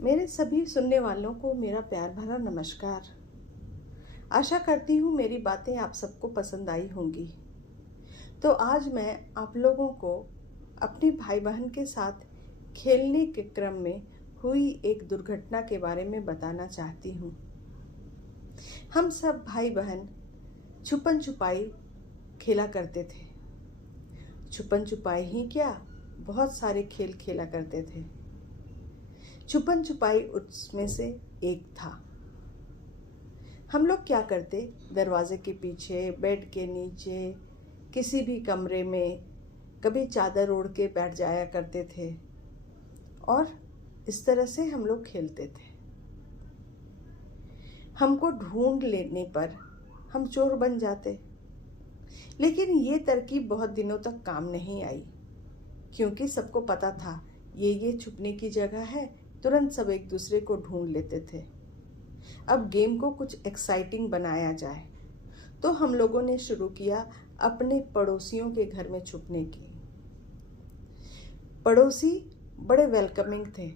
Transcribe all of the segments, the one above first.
मेरे सभी सुनने वालों को मेरा प्यार भरा नमस्कार। आशा करती हूँ मेरी बातें आप सबको पसंद आई होंगी। तो आज मैं आप लोगों को अपने भाई बहन के साथ खेलने के क्रम में हुई एक दुर्घटना के बारे में बताना चाहती हूँ। हम सब भाई बहन छुपन छुपाई खेला करते थे। छुपन छुपाई ही क्या, बहुत सारे खेल खेला करते थे। छुपन छुपाई उसमें से एक था। हम लोग क्या करते, दरवाजे के पीछे, बेड के नीचे, किसी भी कमरे में कभी चादर ओढ़ के बैठ जाया करते थे और इस तरह से हम लोग खेलते थे। हमको ढूंढ लेने पर हम चोर बन जाते, लेकिन ये तरकीब बहुत दिनों तक काम नहीं आई, क्योंकि सबको पता था ये छुपने की जगह है। तुरंत सब एक दूसरे को ढूंढ लेते थे। अब गेम को कुछ एक्साइटिंग बनाया जाए, तो हम लोगों ने शुरू किया अपने पड़ोसियों के घर में छुपने की। पड़ोसी बड़े वेलकमिंग थे।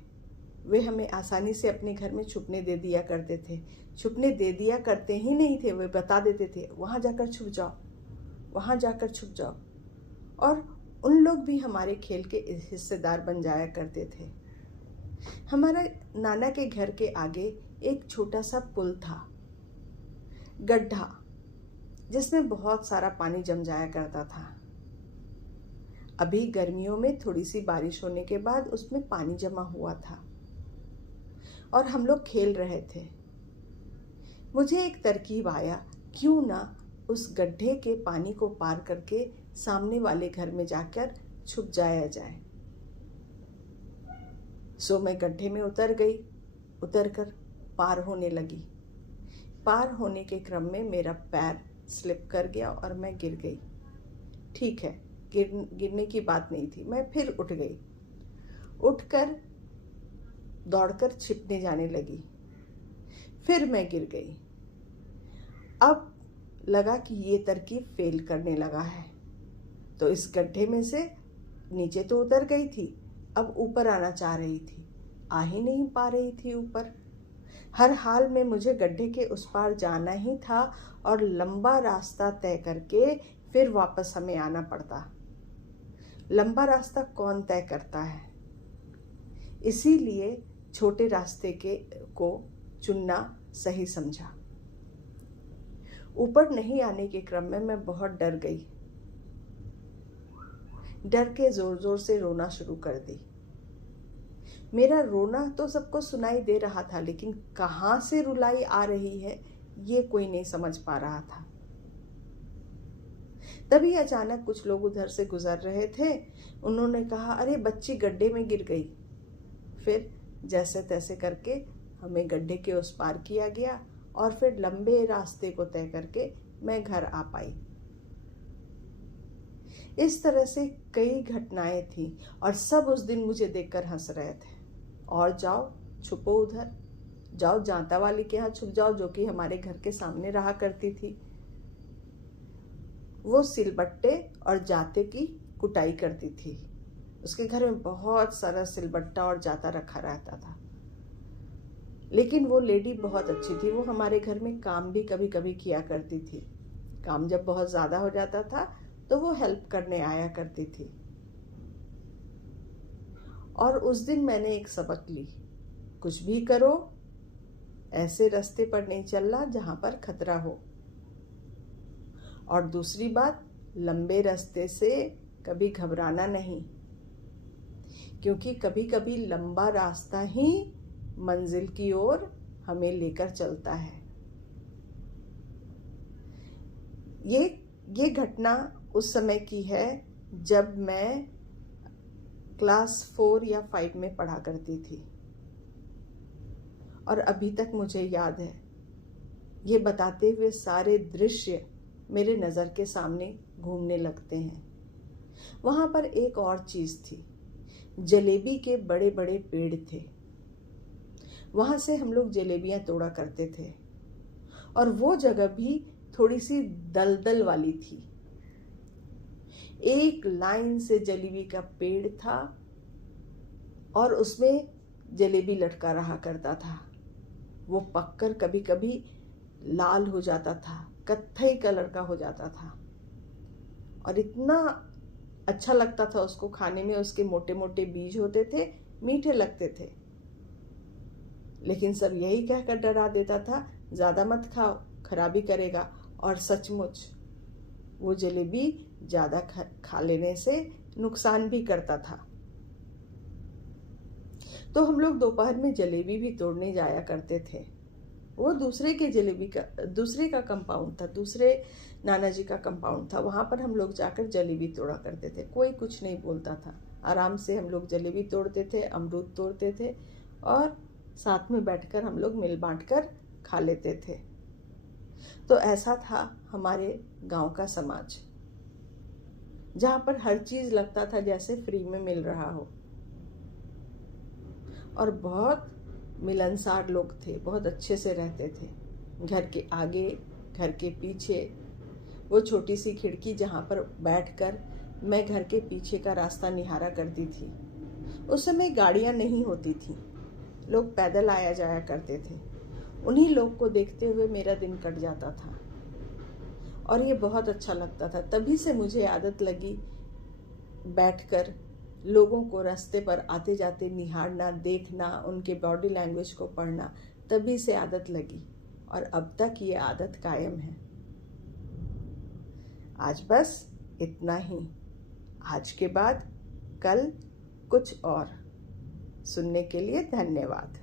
वे हमें आसानी से अपने घर में छुपने दे दिया करते थे। छुपने दे दिया करते ही नहीं थे, वे बता देते थे, वहाँ जाकर छुप जाओ, वहाँ जाकर छुप जाओ। और उन लोग भी हमारे खेल के हिस्सेदार बन जाया करते थे। हमारा नाना के घर के आगे एक छोटा सा पुल था, गड्ढा, जिसमें बहुत सारा पानी जम जाया करता था। अभी गर्मियों में थोड़ी सी बारिश होने के बाद उसमें पानी जमा हुआ था और हम लोग खेल रहे थे। मुझे एक तरकीब आया, क्यों ना उस गड्ढे के पानी को पार करके सामने वाले घर में जाकर छुप जाया जाए। सो मैं गड्ढे में उतर गई। उतरकर पार होने लगी। पार होने के क्रम में मेरा पैर स्लिप कर गया और मैं गिर गई। ठीक है, गिरने की बात नहीं थी। मैं फिर उठ गई। उठकर दौड़कर छिपने जाने लगी। फिर मैं गिर गई। अब लगा कि ये तरकीब फेल करने लगा है, तो इस गड्ढे में से नीचे तो उतर गई थी, अब ऊपर आना चाह रही थी, आ ही नहीं पा रही थी ऊपर। हर हाल में मुझे गड्ढे के उस पार जाना ही था और लंबा रास्ता तय करके फिर वापस हमें आना पड़ता। लंबा रास्ता कौन तय करता है, इसीलिए छोटे रास्ते को चुनना सही समझा। ऊपर नहीं आने के क्रम में मैं बहुत डर गई। डर के जोर जोर से रोना शुरू कर दी। मेरा रोना तो सबको सुनाई दे रहा था, लेकिन कहाँ से रुलाई आ रही है ये कोई नहीं समझ पा रहा था। तभी अचानक कुछ लोग उधर से गुजर रहे थे। उन्होंने कहा, अरे बच्ची गड्ढे में गिर गई। फिर जैसे तैसे करके हमें गड्ढे के उस पार किया गया और फिर लंबे रास्ते को तय करके मैं घर आ पाई। इस तरह से कई घटनाएं थी और सब उस दिन मुझे देखकर हंस रहे थे। और जाओ छुपो, उधर जाओ, जांता वाली के यहाँ छुप जाओ, जो कि हमारे घर के सामने रहा करती थी। वो सिलबट्टे और जाते की कुटाई करती थी। उसके घर में बहुत सारा सिलबट्टा और जाता रखा रहता था, लेकिन वो लेडी बहुत अच्छी थी। वो हमारे घर में काम भी कभी कभी किया करती थी। काम जब बहुत ज़्यादा हो जाता था तो वो हेल्प करने आया करती थी। और उस दिन मैंने एक सबक ली, कुछ भी करो, ऐसे रास्ते पर नहीं चलना जहां पर खतरा हो। और दूसरी बात, लंबे रास्ते से कभी घबराना नहीं, क्योंकि कभी कभी लंबा रास्ता ही मंजिल की ओर हमें लेकर चलता है। ये घटना उस समय की है जब मैं क्लास 4 या 5 में पढ़ा करती थी और अभी तक मुझे याद है। ये बताते हुए सारे दृश्य मेरे नज़र के सामने घूमने लगते हैं। वहाँ पर एक और चीज़ थी, जलेबी के बड़े बड़े पेड़ थे। वहाँ से हम लोग जलेबियाँ तोड़ा करते थे और वो जगह भी थोड़ी सी दलदल वाली थी। एक लाइन से जलेबी का पेड़ था और उसमें जलेबी लटका रहा करता था। वो पककर कभी कभी लाल हो जाता था, कत्थई कलर का हो जाता था और इतना अच्छा लगता था उसको खाने में। उसके मोटे मोटे बीज होते थे, मीठे लगते थे, लेकिन सब यही कहकर डरा देता था, ज़्यादा मत खाओ, खराबी करेगा। और सचमुच वो जलेबी ज़्यादा खा लेने से नुकसान भी करता था। तो हम लोग दोपहर में जलेबी भी तोड़ने जाया करते थे। वो दूसरे का कंपाउंड था, दूसरे नाना जी का कंपाउंड था। वहाँ पर हम लोग जाकर जलेबी तोड़ा करते थे। कोई कुछ नहीं बोलता था, आराम से हम लोग जलेबी तोड़ते थे, अमरूद तोड़ते थे और साथ में बैठकर हम लोग मिल बांट कर खा लेते थे। तो ऐसा था हमारे गांव का समाज, जहाँ पर हर चीज़ लगता था जैसे फ्री में मिल रहा हो। और बहुत मिलनसार लोग थे, बहुत अच्छे से रहते थे। घर के आगे, घर के पीछे, वो छोटी सी खिड़की जहाँ पर बैठकर मैं घर के पीछे का रास्ता निहारा करती थी। उस समय गाड़ियाँ नहीं होती थी, लोग पैदल आया जाया करते थे। उन्हीं लोग को देखते हुए मेरा दिन कट जाता था और ये बहुत अच्छा लगता था। तभी से मुझे आदत लगी बैठकर लोगों को रास्ते पर आते जाते निहारना, देखना, उनके बॉडी लैंग्वेज को पढ़ना। तभी से आदत लगी और अब तक ये आदत कायम है। आज बस इतना ही। आज के बाद कल कुछ और। सुनने के लिए धन्यवाद।